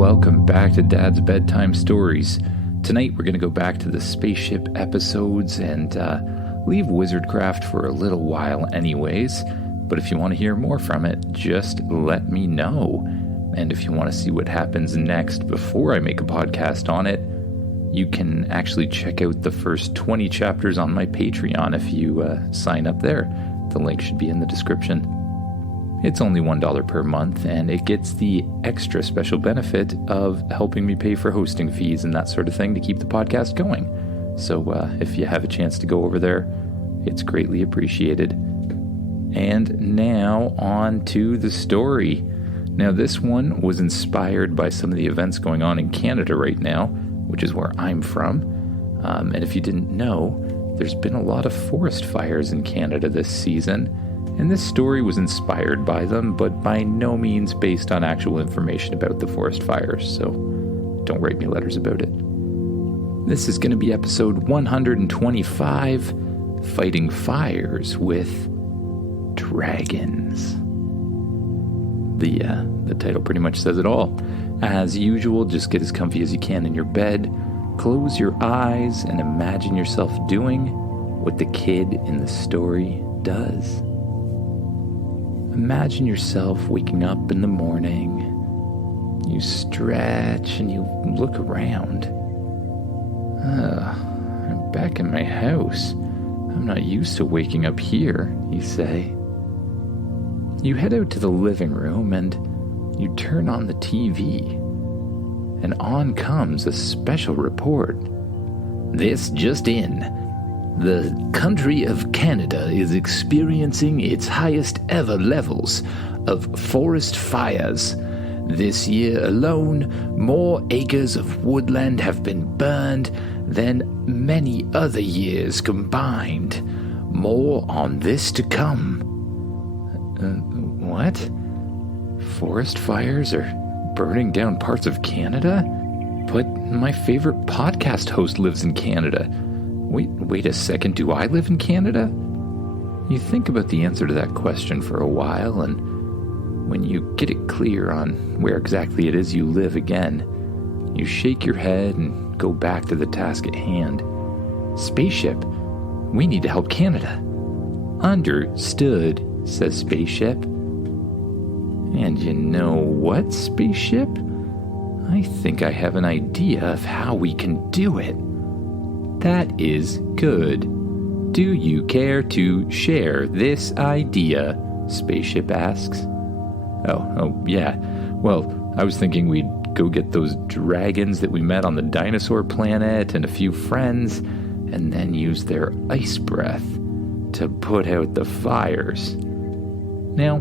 welcome back to Dad's Bedtime Stories. Tonight we're going to go back to the spaceship episodes and leave Wizardcraft for a little while anyways. But if you want to hear more from it, just let me know. And if you want to see what happens next before I make a podcast on it, you can actually check out the first 20 chapters on my Patreon if you sign up there. The link should be in the description. It's only $1 per month, and it gets the extra special benefit of helping me pay for hosting fees and that sort of thing to keep the podcast going. So if you have a chance to go over there, it's greatly appreciated. And now on to the story. Now this one was inspired by some of the events going on in Canada right now, which is where I'm from. And if you didn't know, there's been a lot of forest fires in Canada this season. And this story was inspired by them, but by no means based on actual information about the forest fires, so don't write me letters about it. This is going to be episode 125, Fighting Fires with Dragons. The title pretty much says it all. As usual, just get as comfy as you can in your bed, close your eyes, and imagine yourself doing what the kid in the story does. Imagine yourself waking up in the morning. You stretch and you look around. I'm back in my house. I'm not used to waking up here, you say. You head out to the living room and you turn on the TV. And on comes a special report. This just in. The country of Canada is experiencing its highest ever levels of forest fires. This year alone, more acres of woodland have been burned than many other years combined. More on this to come. What? Forest fires are burning down parts of Canada? But my favorite podcast host lives in Canada. Wait a second, do I live in Canada? You think about the answer to that question for a while, and when you get it clear on where exactly it is you live again, you shake your head and go back to the task at hand. Spaceship, we need to help Canada. Understood, says Spaceship. And you know what, Spaceship? I think I have an idea of how we can do it. That is good. Do you care to share this idea? Spaceship asks. Oh, yeah. Well, I was thinking we'd go get those dragons that we met on the dinosaur planet and a few friends, and then use their ice breath to put out the fires. Now,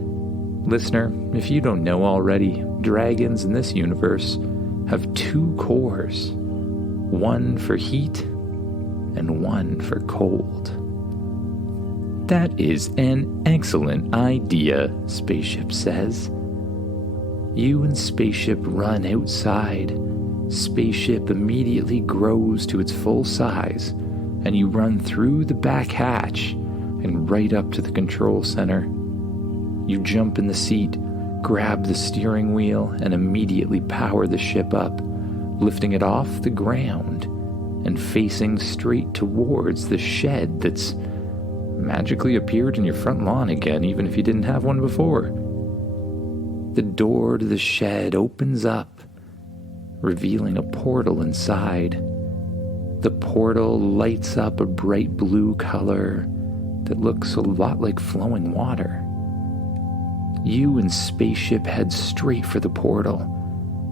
listener, if you don't know already, dragons in this universe have two cores. One for heat and one for cold. That is an excellent idea, Spaceship says. You and Spaceship run outside. Spaceship immediately grows to its full size, and you run through the back hatch and right up to the control center. You jump in the seat, grab the steering wheel, and immediately power the ship up, lifting it off the ground and facing straight towards the shed that's magically appeared in your front lawn again, even if you didn't have one before. The door to the shed opens up, revealing a portal inside. The portal lights up a bright blue color that looks a lot like flowing water. You and Spaceship head straight for the portal.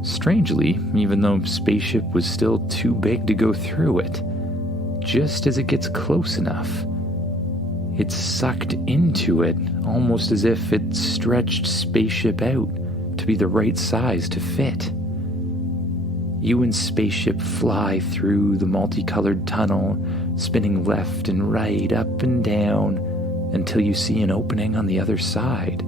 Strangely, even though Spaceship was still too big to go through it, just as it gets close enough, it's sucked into it, almost as if it stretched Spaceship out to be the right size to fit. You and Spaceship fly through the multicolored tunnel, spinning left and right, up and down, until you see an opening on the other side.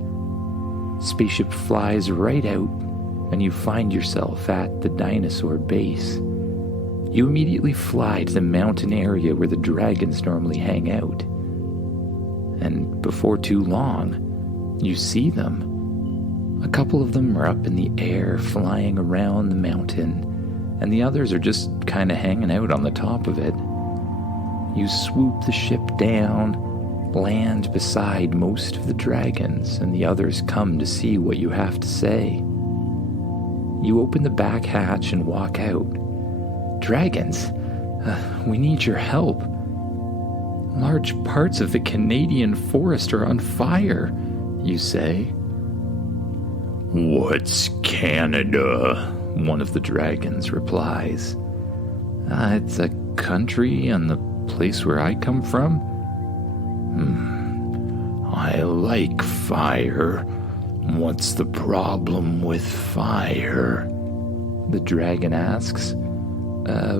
Spaceship flies right out, and you find yourself at the dinosaur base. You immediately fly to the mountain area where the dragons normally hang out. And before too long, you see them. A couple of them are up in the air, flying around the mountain, and the others are just kind of hanging out on the top of it. You swoop the ship down, land beside most of the dragons, and the others come to see what you have to say. You open the back hatch and walk out. Dragons, we need your help. Large parts of the Canadian forest are on fire, you say. What's Canada? One of the dragons replies. It's a country on the place where I come from. I like fire. What's the problem with fire? The dragon asks. I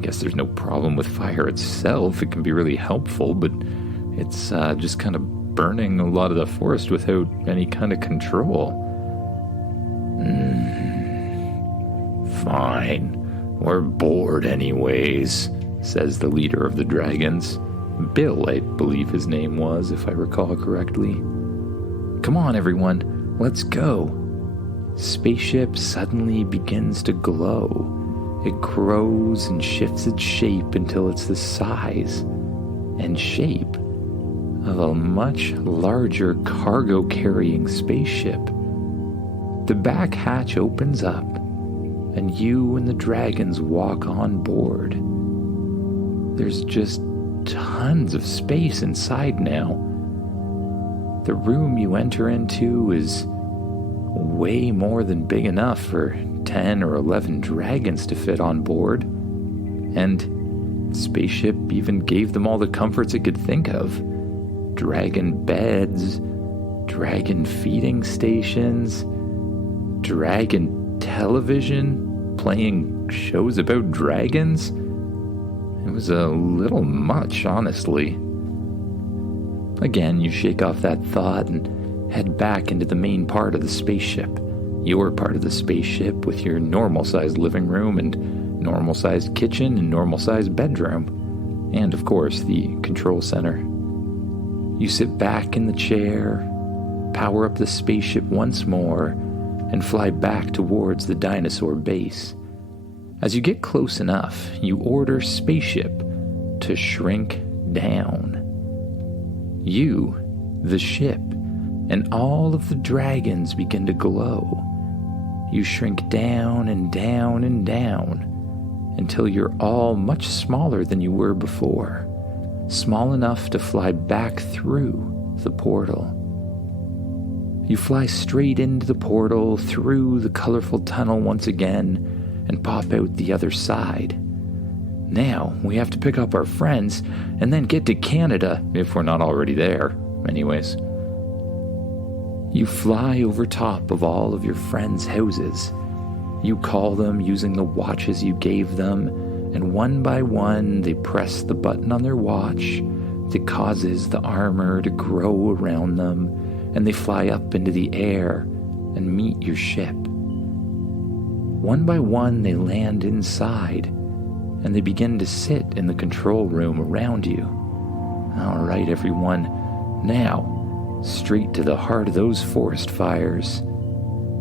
guess there's no problem with fire itself. It can be really helpful, but it's just kind of burning a lot of the forest without any kind of control. Fine. We're bored anyways, says the leader of the dragons. Bill, I believe his name was, if I recall correctly. Come on, everyone, let's go. Spaceship suddenly begins to glow. It grows and shifts its shape until it's the size and shape of a much larger cargo-carrying spaceship. The back hatch opens up, and you and the dragons walk on board. There's just tons of space inside now. The room you enter into is way more than big enough for 10 or 11 dragons to fit on board, and the spaceship even gave them all the comforts it could think of. Dragon beds, dragon feeding stations, dragon television playing shows about dragons. It was a little much, honestly. Again, you shake off that thought and head back into the main part of the spaceship. Your part of the spaceship with your normal-sized living room and normal-sized kitchen and normal-sized bedroom. And, of course, the control center. You sit back in the chair, power up the spaceship once more, and fly back towards the dinosaur base. As you get close enough, you order spaceship to shrink down. You, the ship, and all of the dragons begin to glow. You shrink down and down and down until you're all much smaller than you were before. Small enough to fly back through the portal. You fly straight into the portal, through the colorful tunnel once again, and pop out the other side. Now, we have to pick up our friends and then get to Canada, if we're not already there. Anyways. You fly over top of all of your friends' houses. You call them using the watches you gave them, and one by one they press the button on their watch that causes the armor to grow around them, and they fly up into the air and meet your ship. One by one they land inside, and they begin to sit in the control room around you. All right, everyone, now, straight to the heart of those forest fires.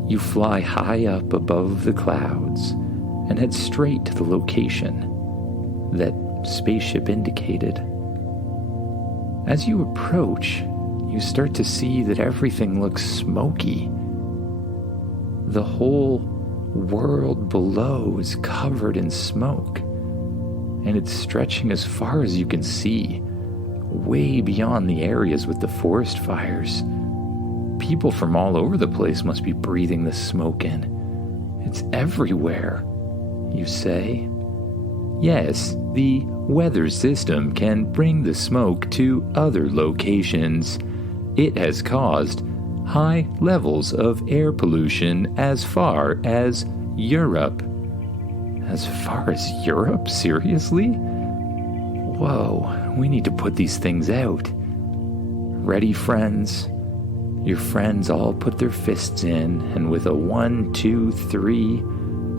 You fly high up above the clouds and head straight to the location that spaceship indicated. As you approach, you start to see that everything looks smoky. The whole world below is covered in smoke, and it's stretching as far as you can see, way beyond the areas with the forest fires. People from all over the place must be breathing the smoke in. It's everywhere, you say. Yes, the weather system can bring the smoke to other locations. It has caused high levels of air pollution as far as Europe. As far as Europe? Seriously? Whoa, we need to put these things out. Ready, friends? Your friends all put their fists in, and with a 1, 2, 3,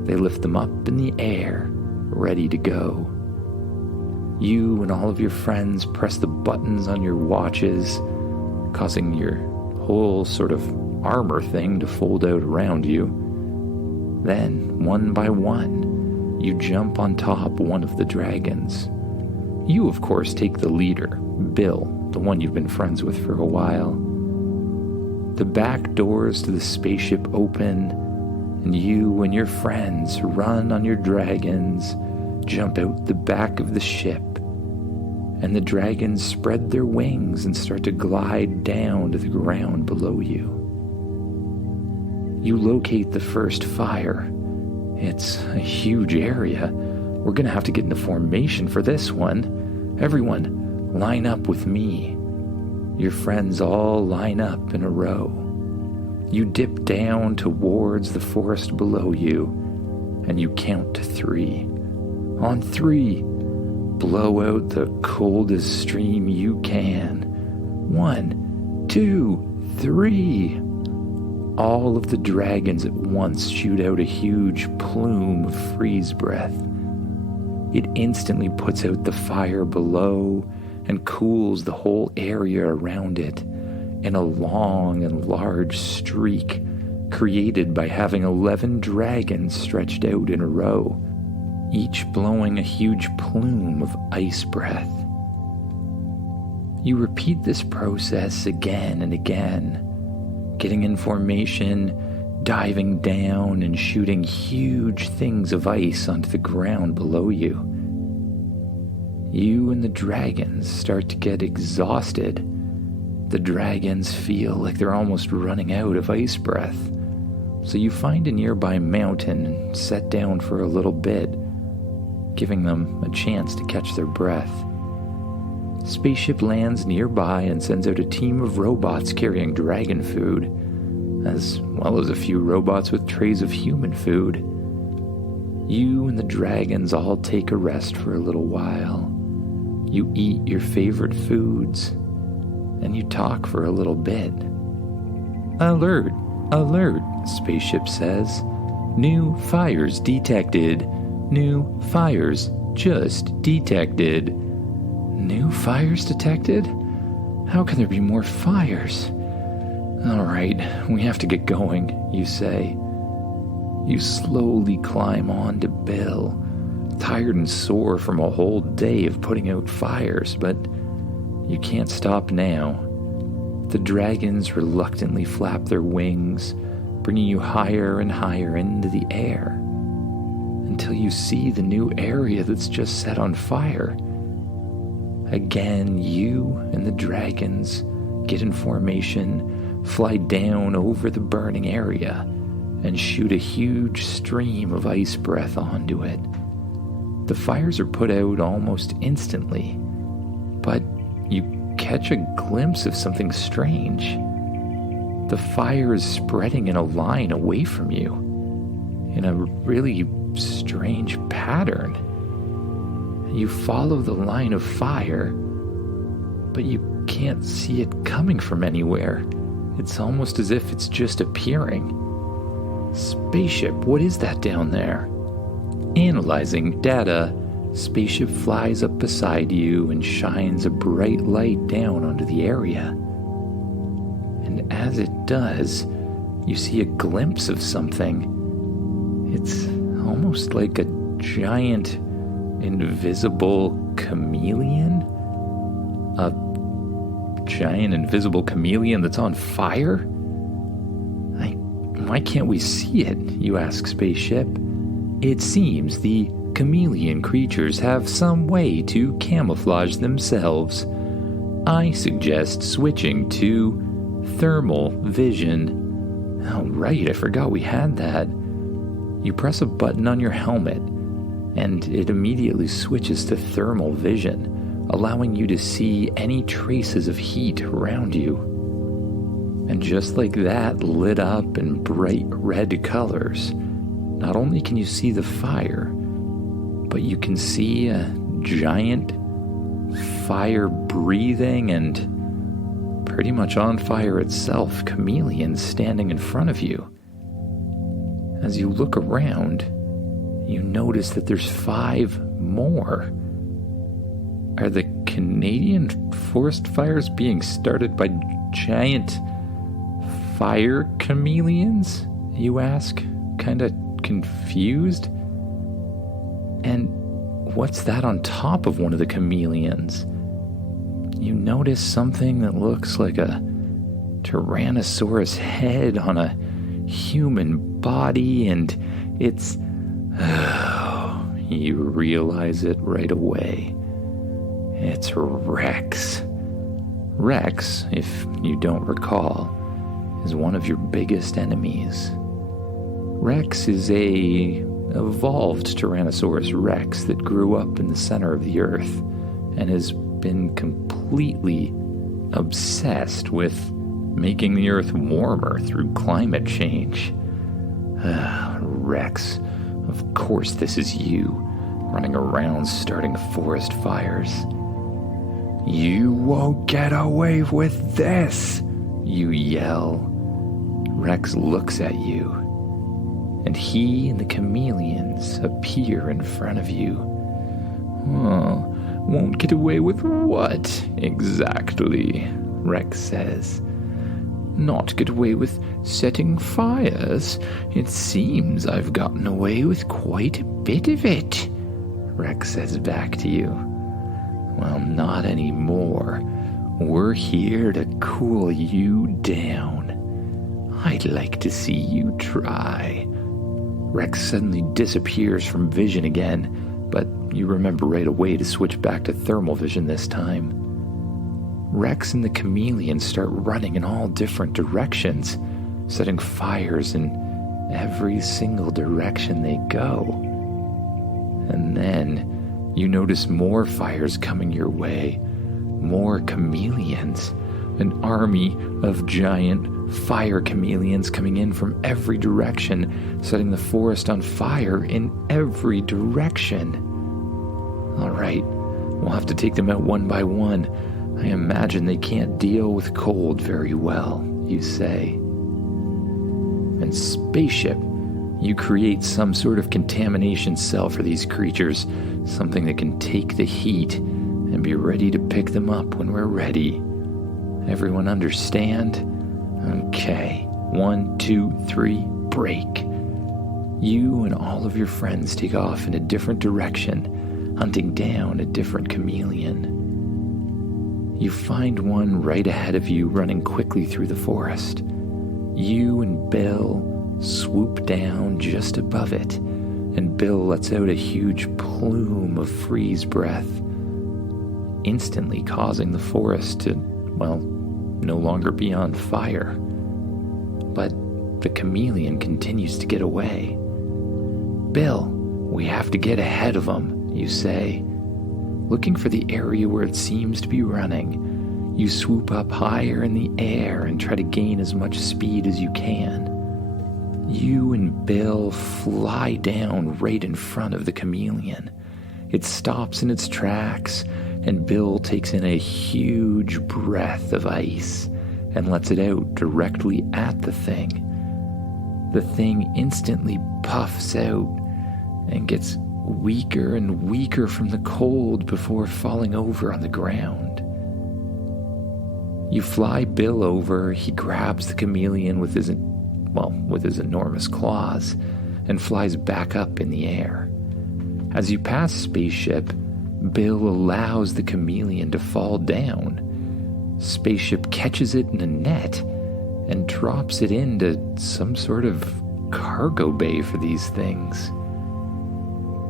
they lift them up in the air, ready to go. You and all of your friends press the buttons on your watches, causing your whole sort of armor thing to fold out around you. Then, one by one, you jump on top one of the dragons. You, of course, take the leader, Bill, the one you've been friends with for a while. The back doors to the spaceship open, and you and your friends run on your dragons, jump out the back of the ship, and the dragons spread their wings and start to glide down to the ground below you. You locate the first fire. It's a huge area. We're going to have to get into formation for this one. Everyone, line up with me. Your friends all line up in a row. You dip down towards the forest below you, and you count to 3. On 3, blow out the coldest stream you can. 1, 2, 3. All of the dragons at once shoot out a huge plume of freeze breath. It instantly puts out the fire below and cools the whole area around it in a long and large streak created by having 11 dragons stretched out in a row, each blowing a huge plume of ice breath. You repeat this process again and again, getting in formation, diving down and shooting huge things of ice onto the ground below you. You and the dragons start to get exhausted. The dragons feel like they're almost running out of ice breath. So you find a nearby mountain and set down for a little bit, giving them a chance to catch their breath. Spaceship lands nearby and sends out a team of robots carrying dragon food, as well as a few robots with trays of human food. You and the dragons all take a rest for a little while. You eat your favorite foods, and you talk for a little bit. Alert, alert, Spaceship says. New fires detected. New fires just detected. New fires detected? How can there be more fires? All right, we have to get going, you say. You slowly climb onto Bill, tired and sore from a whole day of putting out fires, but you can't stop now. The dragons reluctantly flap their wings, bringing you higher and higher into the air, until you see the new area that's just set on fire. Again, you and the dragons get in formation, fly down over the burning area, and shoot a huge stream of ice breath onto it. The fires are put out almost instantly, but you catch a glimpse of something strange. The fire is spreading in a line away from you, in a really strange pattern. You follow the line of fire, but you can't see it coming from anywhere. It's almost as if it's just appearing. Spaceship, what is that down there? Analyzing data, Spaceship flies up beside you and shines a bright light down onto the area. And as it does, you see a glimpse of something. It's almost like a giant invisible chameleon? A giant invisible chameleon that's on fire? Why can't we see it? You ask Spaceship. It seems the chameleon creatures have some way to camouflage themselves. I suggest switching to thermal vision. Oh, right, I forgot we had that. You press a button on your helmet, and it immediately switches to thermal vision, allowing you to see any traces of heat around you. And just like that, lit up in bright red colors, not only can you see the fire, but you can see a giant fire-breathing and pretty much on fire itself chameleon standing in front of you. As you look around, you notice that there's 5 more. Are the Canadian forest fires being started by Giant fire chameleons, you ask, kinda confused? And what's that on top of one of the chameleons? You notice something that looks like a Tyrannosaurus head on a human body, and it's... you realize it right away. It's Rex. Rex, if you don't recall, is one of your biggest enemies. Rex is a evolved Tyrannosaurus Rex that grew up in the center of the earth and has been completely obsessed with making the earth warmer through climate change. Rex, of course this is you, running around starting forest fires. You won't get away with this, you yell. Rex looks at you, and he and the chameleons appear in front of you. Won't get away with what, exactly? Rex says. Not get away with setting fires. It seems I've gotten away with quite a bit of it, Rex says back to you. Well, not anymore. We're here to cool you down. I'd like to see you try. Rex suddenly disappears from vision again, but you remember right away to switch back to thermal vision this time. Rex and the chameleon start running in all different directions, setting fires in every single direction they go. And then you notice more fires coming your way, more chameleons, an army of giant fire chameleons coming in from every direction, setting the forest on fire in every direction. All right, we'll have to take them out one by one. I imagine they can't deal with cold very well, you say. And Spaceship, you create some sort of contamination cell for these creatures, something that can take the heat and be ready to pick them up when we're ready. Everyone understand? Okay, 1, 2, 3, break. You and all of your friends take off in a different direction, hunting down a different chameleon. You find one right ahead of you running quickly through the forest. You and Bill swoop down just above it, and Bill lets out a huge plume of freeze breath, instantly causing the forest to, well, no longer be on fire. But the chameleon continues to get away. Bill, we have to get ahead of him, you say. Looking for the area where it seems to be running, you swoop up higher in the air and try to gain as much speed as you can. You and Bill fly down right in front of the chameleon. It stops in its tracks, and Bill takes in a huge breath of ice and lets it out directly at the thing. The thing instantly puffs out and gets weaker and weaker from the cold before falling over on the ground. You fly Bill over, he grabs the chameleon with his enormous claws and flies back up in the air. As you pass Spaceship, Bill allows the chameleon to fall down. Spaceship catches it in a net and drops it into some sort of cargo bay for these things.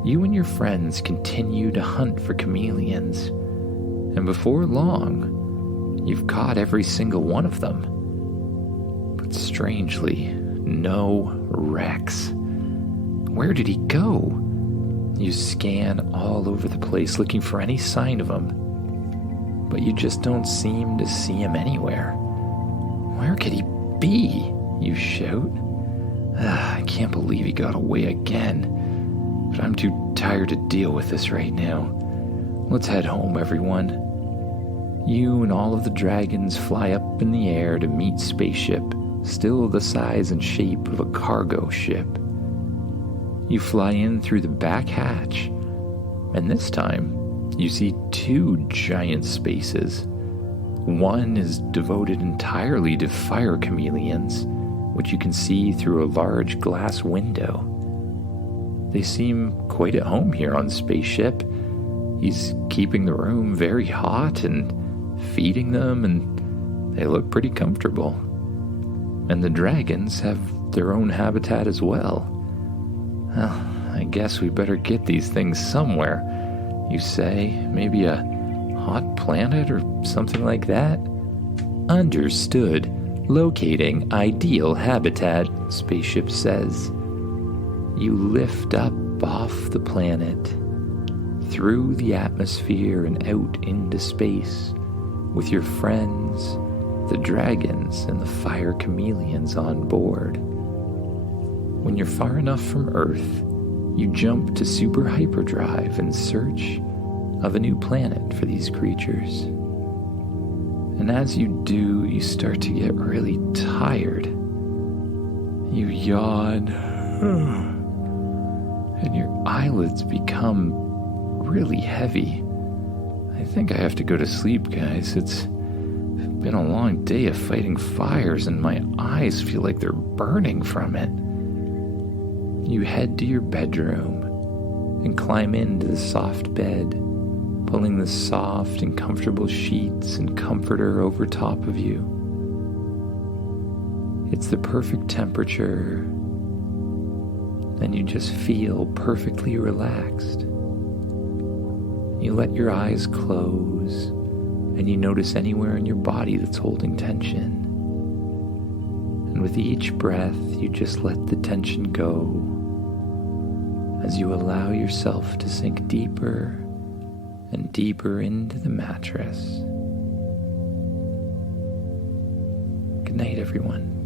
You and your friends continue to hunt for chameleons, and before long, you've caught every single one of them. But strangely, no Rex. Where did he go? You scan all over the place looking for any sign of him, but you just don't seem to see him anywhere. Where could he be? You shout. I can't believe he got away again. But I'm too tired to deal with this right now. Let's head home, everyone. You and all of the dragons fly up in the air to meet Spaceship, still the size and shape of a cargo ship. You fly in through the back hatch, and this time, you see two giant spaces. One is devoted entirely to fire chameleons, which you can see through a large glass window. They seem quite at home here on Spaceship. He's keeping the room very hot and feeding them, and they look pretty comfortable. And the dragons have their own habitat as well. Well, I guess we better get these things somewhere. You say, maybe a hot planet or something like that? Understood. Locating ideal habitat, Spaceship says. You lift up off the planet, through the atmosphere and out into space, with your friends, the dragons and the fire chameleons on board. When you're far enough from Earth, you jump to super hyperdrive in search of a new planet for these creatures. And as you do, you start to get really tired. You yawn, and your eyelids become really heavy. I think I have to go to sleep, guys. It's been a long day of fighting fires, and my eyes feel like they're burning from it. You head to your bedroom and climb into the soft bed, pulling the soft and comfortable sheets and comforter over top of you. It's the perfect temperature, and you just feel perfectly relaxed. You let your eyes close, and you notice anywhere in your body that's holding tension. And with each breath, you just let the tension go as you allow yourself to sink deeper and deeper into the mattress. Good night, everyone.